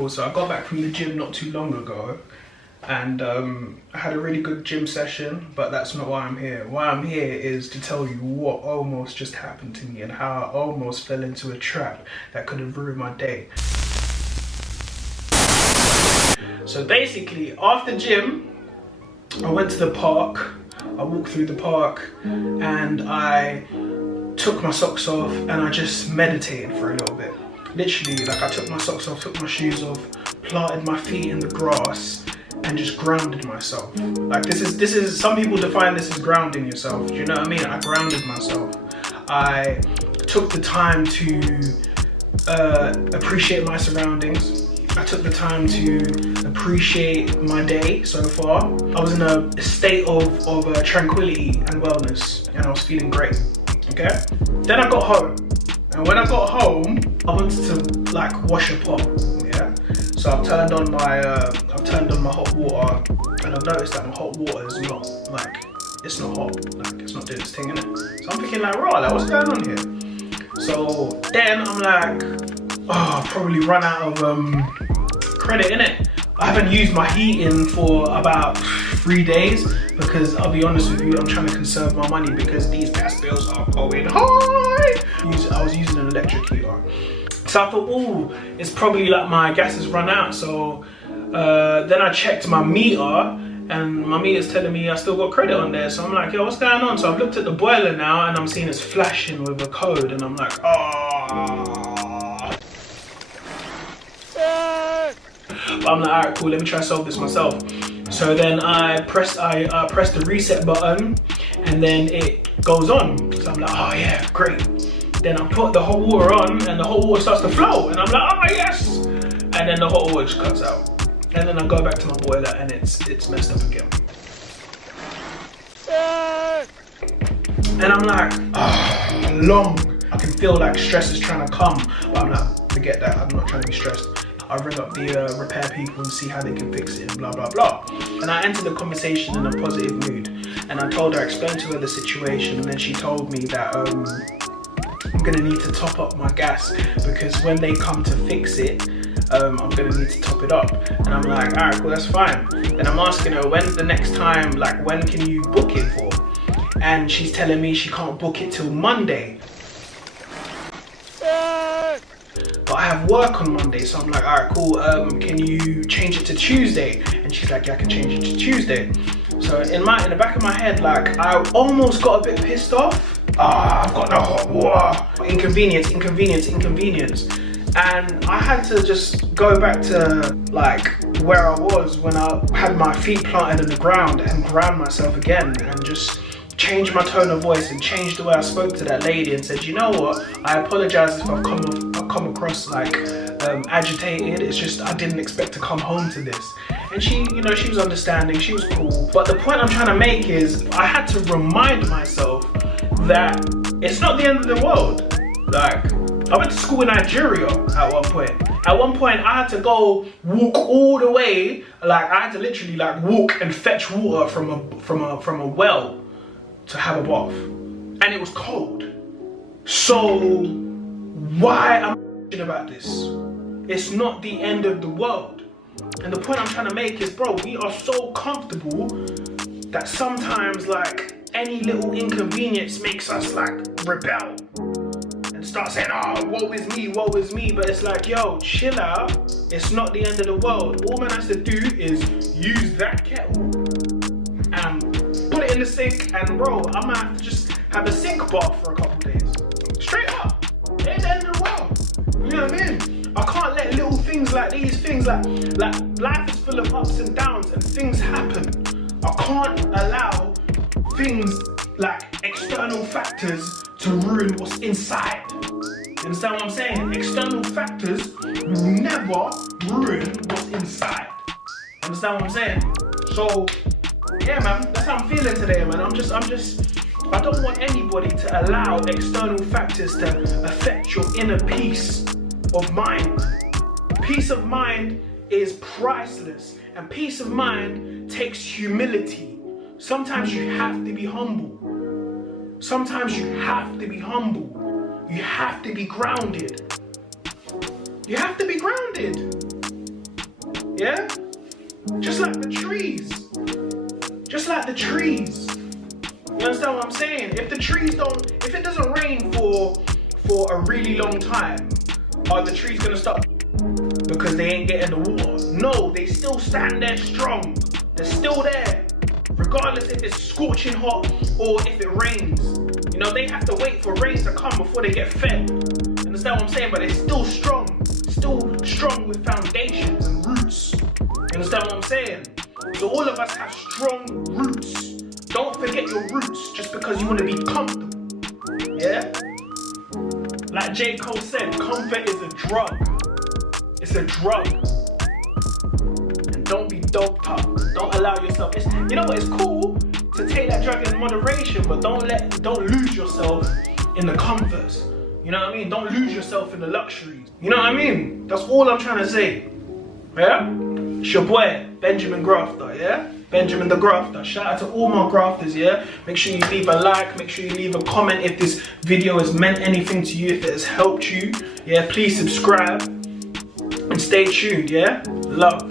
cool. So I got back from the gym not too long ago, and I had a really good gym session, but that's not why I'm here. Why I'm here is to tell you what almost just happened to me and how I almost fell into a trap that could have ruined my day. So basically, after gym, I went to the park. I walked through the park and I took my socks off and I just meditated for a little bit. Literally, like, I took my socks off, took my shoes off, planted my feet in the grass and just grounded myself. Like, this is some people define this as grounding yourself. Do you know what I mean? I grounded myself. I took the time to appreciate my surroundings. I took the time to appreciate my day so far. I was in a state of tranquility and wellness, and I was feeling great, okay? Then I got home, and when I got home, I wanted to like wash a pot, yeah? So I've turned on my hot water, and I've noticed that my hot water is not, like, it's not hot, like, it's not doing its thing, innit? So I'm thinking like, right, like, what's going on here? So then I'm like, oh, I've probably run out of credit, innit? I haven't used my heating for about 3 days because I'll be honest with you, I'm trying to conserve my money because these gas bills are going high. I was using an electric heater. So I thought, oh, it's probably like my gas has run out. So then I checked my meter and my meter's telling me I still got credit on there. So I'm like, yo, what's going on? So I've looked at the boiler now and I'm seeing it's flashing with a code and I'm like, oh. But I'm like, alright, cool, let me try to solve this myself. So then I press the reset button and then it goes on. So I'm like, oh yeah, great. Then I put the hot water on and the hot water starts to flow and I'm like, oh yes. And then the hot water just cuts out. And then I go back to my boiler and it's messed up again. And I'm like, oh, long. I can feel like stress is trying to come. But I'm like, forget that, I'm not trying to be stressed. I ring up the repair people and see how they can fix it and blah, blah, blah. And I entered the conversation in a positive mood. And I told her, I explained to her the situation, and then she told me that I'm gonna need to top up my gas because when they come to fix it, I'm gonna need to top it up. And I'm like, all right, cool, that's fine. And I'm asking her, when's the next time, like, when can you book it for? And she's telling me she can't book it till Monday. But I have work on Monday, so I'm like, all right, cool, can you change it to Tuesday? And she's like, yeah, I can change it to Tuesday. So in the back of my head, like, I almost got a bit pissed off. I've got no hot water. Inconvenience. And I had to just go back to like where I was when I had my feet planted in the ground and ground myself again and just change my tone of voice and change the way I spoke to that lady and said, you know what, I apologize if I've come across like agitated. It's just I didn't expect to come home to this. And she, you know, she was understanding, she was cool. But the point I'm trying to make is I had to remind myself that it's not the end of the world. Like, I went to school in Nigeria at one point. At one point, I had to go walk all the way. Like, I had to literally like walk and fetch water from a well to have a bath, and it was cold. So why am I about this? It's not the end of the world. And the point I'm trying to make is, bro, we are so comfortable that sometimes like any little inconvenience makes us like rebel and start saying, oh, woe is me. But it's like, yo, chill out. It's not the end of the world. All man has to do is use that kettle and put it in the sink, and bro, I might have to just have a sink bath for a couple days. Straight up. It ain't the end of the world. You know what I mean? I can't let little things like these things, like life is full of ups and downs and things happen. I can't allow things like external factors to ruin what's inside. You understand what I'm saying? External factors will never ruin what's inside. Understand what I'm saying? So, yeah, man, that's how I'm feeling today, man. I don't want anybody to allow external factors to affect your inner peace of mind. Peace of mind is priceless, and peace of mind takes humility. Sometimes you have to be humble. Sometimes you have to be humble. You have to be grounded. You have to be grounded. yeah? Just like the trees. Just like the trees. You understand what I'm saying? If it doesn't rain for a really long time, are the trees gonna stop because they ain't getting the water? No, they still stand there strong. They're still there. Regardless if it's scorching hot or if it rains. You know, they have to wait for rain to come before they get fed. Understand what I'm saying? But they're still strong. Still strong with foundations and roots. You understand what I'm saying? So all of us have strong roots. Don't forget your roots just because you want to be comfortable. Yeah? Like J. Cole said, comfort is a drug. It's a drug. And don't be doped up. Don't allow yourself. You know what? It's cool to take that drug in moderation, but don't lose yourself in the comforts. You know what I mean? Don't lose yourself in the luxuries. You know what I mean? That's all I'm trying to say. Yeah? It's your boy, Benjamin Grafter, yeah? Benjamin the Grafter. Shout out to all my grafters, yeah? Make sure you leave a like, make sure you leave a comment if this video has meant anything to you, if it has helped you. Yeah, please subscribe and stay tuned, yeah? Love.